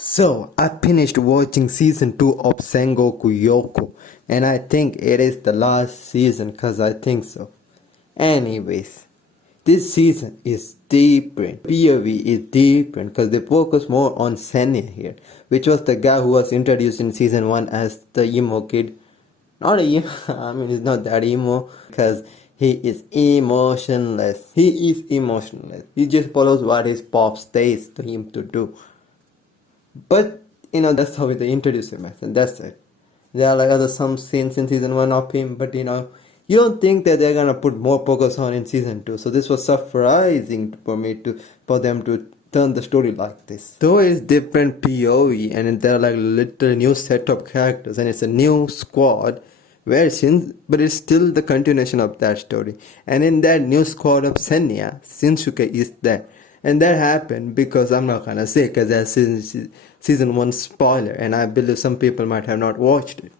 So, I finished watching season 2 of Sengoku Youko, and I think it is the last season because I think so. Anyways, this season is different. POV is different because they focus more on Senya here, which was the guy who was introduced in season 1 as the emo kid. Not a emo, I mean, he's not that emo because he is emotionless. He is emotionless. He just follows what his pop says to him to do. But that's how they introduce him, and that's it. There are like other some scenes in season 1 of him, but you don't think that they're gonna put more focus on in season 2. So this was surprising for them to turn the story like this. Though it's different POV and there are like little new set of characters and it's a new squad, but it's still the continuation of that story. And in that new squad of Senya, Shinsuke is there. And that happened because I'm not gonna say because that's season 1 spoiler and I believe some people might have not watched it.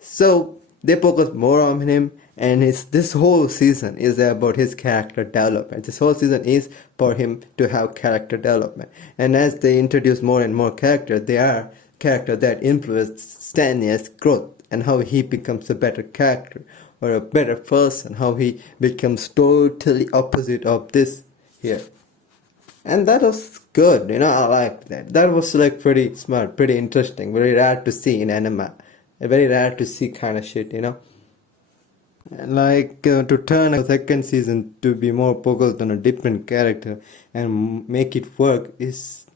So they focus more on him and this whole season is about his character development. This whole season is for him to have character development. And as they introduce more and more characters, they are characters that influence Stanley's growth and how he becomes a better character or a better person, how he becomes totally opposite of this here. And that was good, I liked that. That was like pretty smart, pretty interesting, very rare to see in anime. Very rare to see kind of shit, And like to turn a second season to be more focused on a different character and make it work is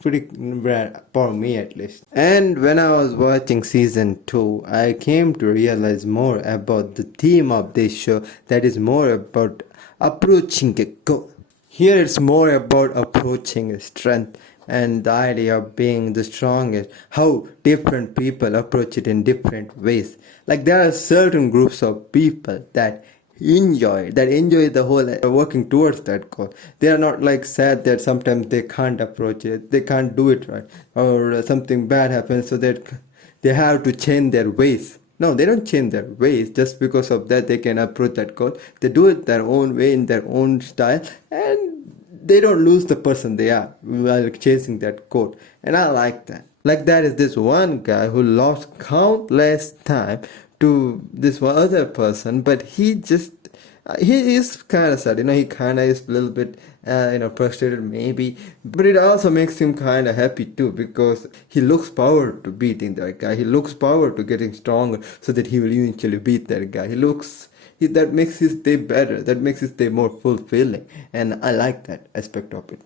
pretty rare for me at least. And when I was watching season 2, I came to realize more about the theme of this show that is more about approaching a goal. Here it's more about approaching strength and the idea of being the strongest, how different people approach it in different ways. Like there are certain groups of people that enjoy the whole working towards that goal. They are not like sad that sometimes they can't approach it, they can't do it right, or something bad happens so that they have to change their ways. No, they don't change their ways. Just because of that, they can approach that goal. They do it their own way, in their own style, and they don't lose the person they are while chasing that goal. And I like that. Like that is this one guy who lost countless time to this one other person, but he is kind of sad, he kind of is a little bit, frustrated maybe, but it also makes him kind of happy too because he looks forward to beating that guy. He looks forward to getting stronger so that he will eventually beat that guy. That makes his day better. That makes his day more fulfilling, and I like that aspect of it.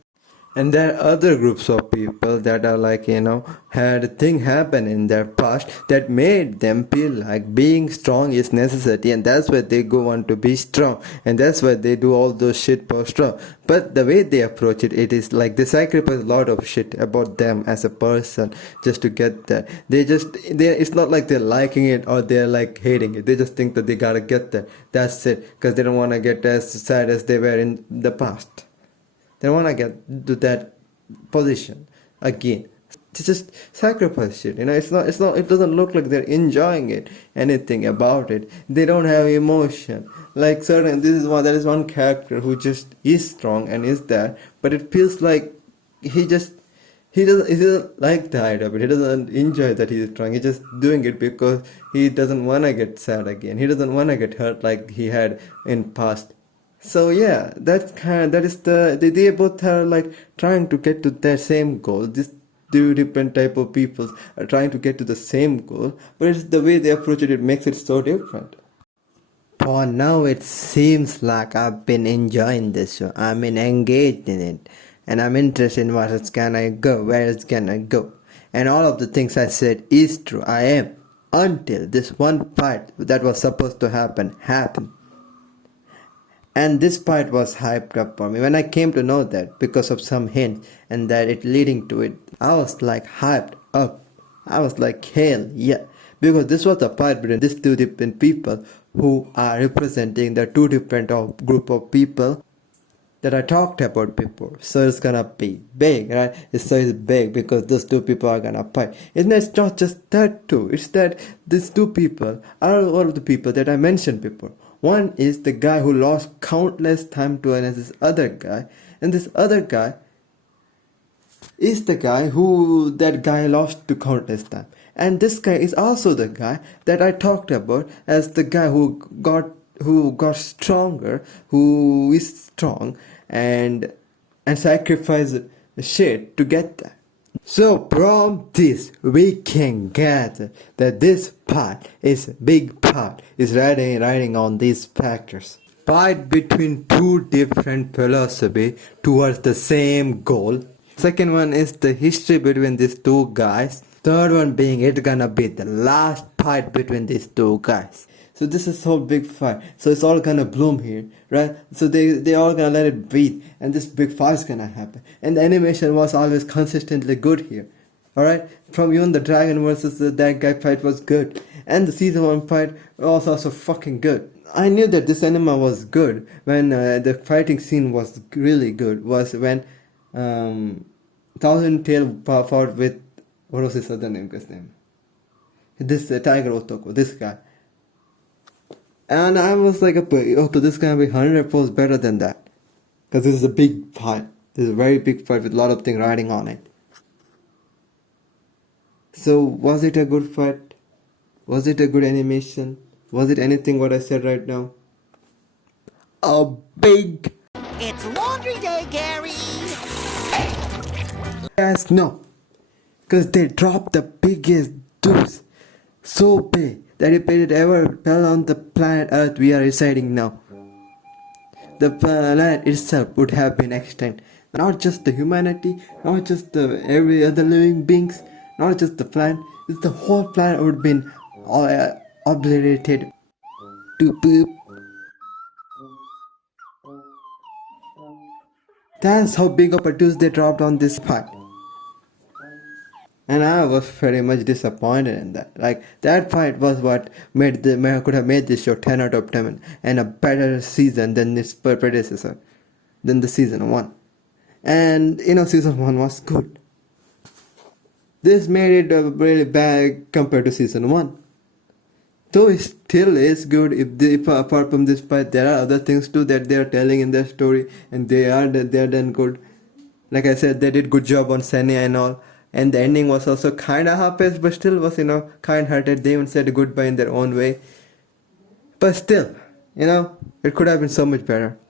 And there are other groups of people that are like, had a thing happen in their past that made them feel like being strong is necessity, and that's why they go on to be strong, and that's why they do all those shit for strong. But the way they approach it, it is like they sacrifice a lot of shit about them as a person just to get there. It's not like they're liking it or they're like hating it. They just think that they gotta get there. That's it, because they don't want to get as sad as they were in the past. They want to get to that position again. To just sacrifice it. It doesn't look like they're enjoying anything about it. They don't have emotion. Like there is one character who just is strong and is there, but it feels like he doesn't like the idea of it. He doesn't enjoy that he's strong. He's just doing it because he doesn't want to get sad again. He doesn't want to get hurt like he had in past. So yeah, they both are like trying to get to their same goal. These two different type of people are trying to get to the same goal, but it's the way they approach it, it makes it so different. For now, it seems like I've been enjoying this show. I'm engaged in it, and I'm interested in where it's gonna go. And all of the things I said is true. I am. Until this one fight that was supposed to happen happened. And this part was hyped up for me. When I came to know that because of some hints and that it leading to it, I was like hyped up. I was like, hell yeah. Because this was the fight between these two different people who are representing the two different group of people that I talked about before. So it's gonna be big, right? It's big because those two people are gonna fight. And it's not just that too. It's that these two people are all of the people that I mentioned before. One is the guy who lost countless time to this other guy. And this other guy is the guy who that guy lost to countless time. And this guy is also the guy that I talked about as the guy who got stronger, who is strong and sacrificed shit to get that. So from this we can gather that this part is big part is riding on these factors. Fight between two different philosophy towards the same goal. Second one is the history between these two guys. Third one being it gonna be the last fight between these two guys. So this is so big fight. So it's all gonna bloom here, right? So they all gonna let it breathe, and this big fight's gonna happen. And the animation was always consistently good here. Alright? From even the dragon versus that guy fight was good. And the season 1 fight was also fucking good. I knew that this anime was good when the fighting scene was really good. Was when Thousand Tail fought with, what was his other name? This Tiger Otoko, this guy. And I was like, okay, this is gonna be 100% better than that. Because this is a big fight. This is a very big fight with a lot of things riding on it. So, was it a good fight? Was it a good animation? Was it anything what I said right now? A big... It's laundry day, Gary! Yes, no. Because they dropped the biggest deuce. So big that if it ever fell on the planet Earth we are residing now, the planet itself would have been extinct. Not just the humanity, not just the every other living beings, not just the planet, it's the whole planet would have been obliterated to poop. That's how big of a deuce they dropped on this part. And I was very much disappointed in that. Like, that fight was what could have made this show 10 out of 10 and a better season than its predecessor, than the season 1. And, season 1 was good. This made it really bad compared to season 1. Though it still is good, if apart from this fight, there are other things too that they are telling in their story, and they are done good. Like I said, they did good job on Senya and all. And the ending was also kinda half-paced, but still was, kind-hearted. They even said goodbye in their own way. But still, it could have been so much better.